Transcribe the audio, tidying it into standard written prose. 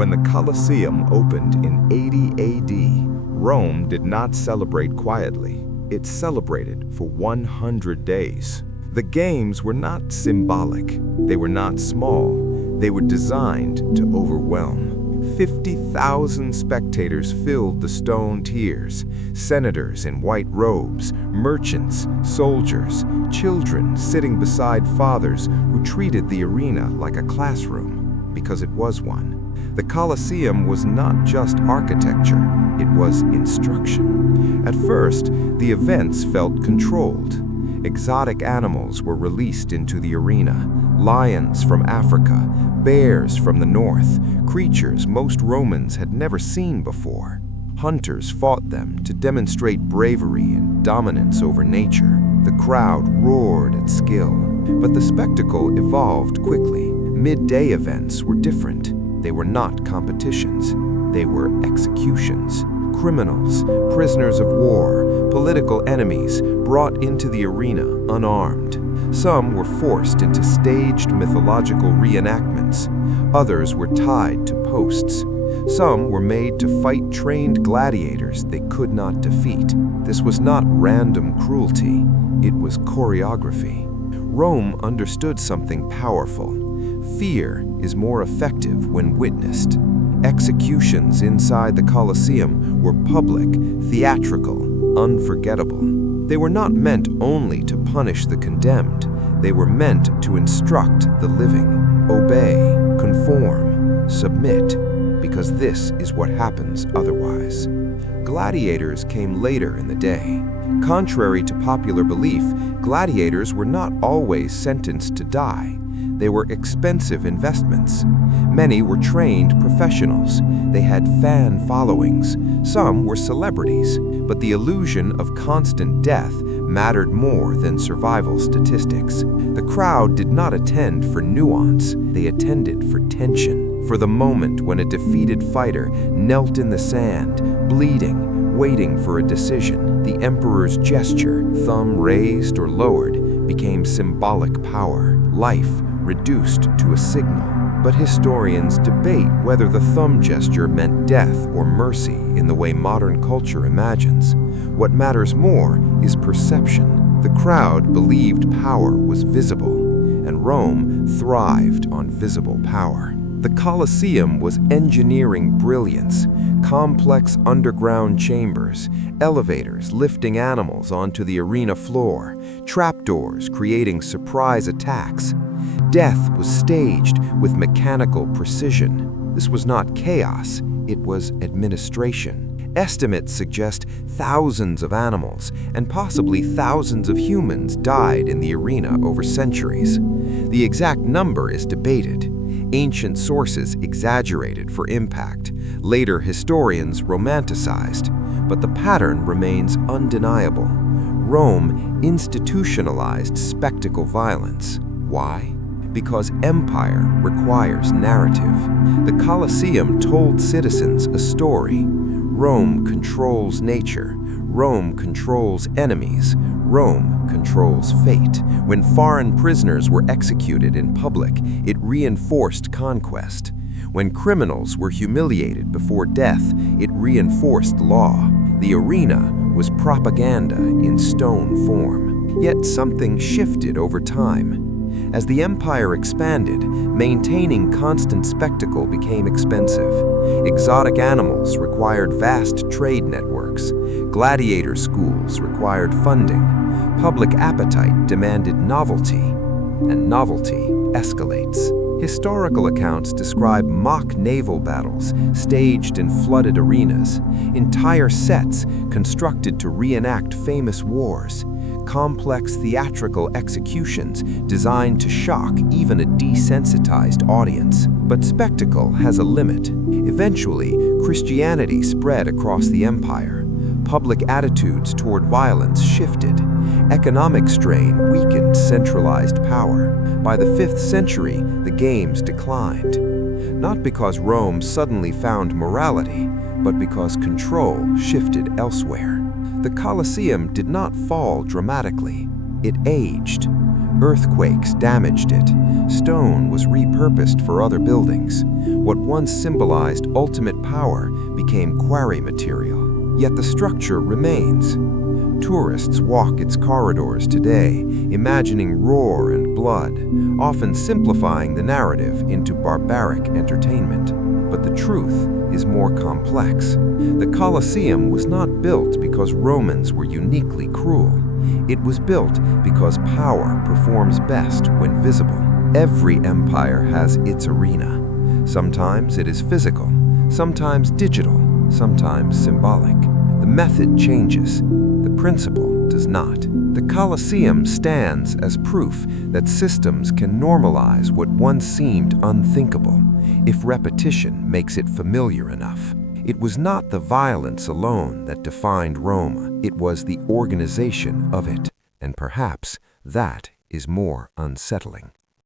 When the Colosseum opened in 80 AD, Rome did not celebrate quietly. It celebrated for 100 days. The games were not symbolic. They were not small. They were designed to overwhelm. 50,000 spectators filled the stone tiers. Senators in white robes, merchants, soldiers, children sitting beside fathers who treated the arena like a classroom, because it was one. The Colosseum was not just architecture, it was instruction. At first, the events felt controlled. Exotic animals were released into the arena. Lions from Africa, bears from the north, creatures most Romans had never seen before. Hunters fought them to demonstrate bravery and dominance over nature. The crowd roared at skill, but the spectacle evolved quickly. Midday events were different. They were not competitions. They were executions. Criminals, prisoners of war, political enemies brought into the arena unarmed. Some were forced into staged mythological reenactments. Others were tied to posts. Some were made to fight trained gladiators they could not defeat. This was not random cruelty. It was choreography. Rome understood something powerful. Fear is more effective when witnessed. Executions inside the Colosseum were public, theatrical, unforgettable. They were not meant only to punish the condemned. They were meant to instruct the living. Obey, conform, submit, because this is what happens otherwise. Gladiators came later in the day. Contrary to popular belief, gladiators were not always sentenced to die. They were expensive investments. Many were trained professionals. They had fan followings. Some were celebrities, but the illusion of constant death mattered more than survival statistics. The crowd did not attend for nuance. They attended for tension, for the moment when a defeated fighter knelt in the sand, bleeding, waiting for a decision. The emperor's gesture, thumb raised or lowered, became symbolic power. Life reduced to a signal. But historians debate whether the thumb gesture meant death or mercy in the way modern culture imagines. What matters more is perception. The crowd believed power was visible, and Rome thrived on visible power. The Colosseum was engineering brilliance, complex underground chambers, elevators lifting animals onto the arena floor, trapdoors creating surprise attacks. Death was staged with mechanical precision. This was not chaos, it was administration. Estimates suggest thousands of animals and possibly thousands of humans died in the arena over centuries. The exact number is debated. Ancient sources exaggerated for impact. Later historians romanticized, but the pattern remains undeniable. Rome institutionalized spectacle violence. Why? Because empire requires narrative. The Colosseum told citizens a story. Rome controls nature. Rome controls enemies. Rome controls fate. When foreign prisoners were executed in public, it reinforced conquest. When criminals were humiliated before death, it reinforced law. The arena was propaganda in stone form. Yet something shifted over time. As the empire expanded, maintaining constant spectacle became expensive. Exotic animals required vast trade networks. Gladiator schools required funding. Public appetite demanded novelty, and novelty escalates. Historical accounts describe mock naval battles staged in flooded arenas, entire sets constructed to reenact famous wars, complex theatrical executions designed to shock even a desensitized audience. But spectacle has a limit. Eventually, Christianity spread across the empire. Public attitudes toward violence shifted. Economic strain weakened centralized power. By the 5th century, the games declined. Not because Rome suddenly found morality, but because control shifted elsewhere. The Colosseum did not fall dramatically. It aged. Earthquakes damaged it. Stone was repurposed for other buildings. What once symbolized ultimate power became quarry material. Yet the structure remains. Tourists walk its corridors today, imagining roar and blood, often simplifying the narrative into barbaric entertainment. But the truth is more complex. The Colosseum was not built because Romans were uniquely cruel. It was built because power performs best when visible. Every empire has its arena. Sometimes it is physical, sometimes digital, sometimes symbolic. The method changes. The principle does not. The Colosseum stands as proof that systems can normalize what once seemed unthinkable, if repetition makes it familiar enough. It was not the violence alone that defined Rome, it was the organization of it, and perhaps that is more unsettling.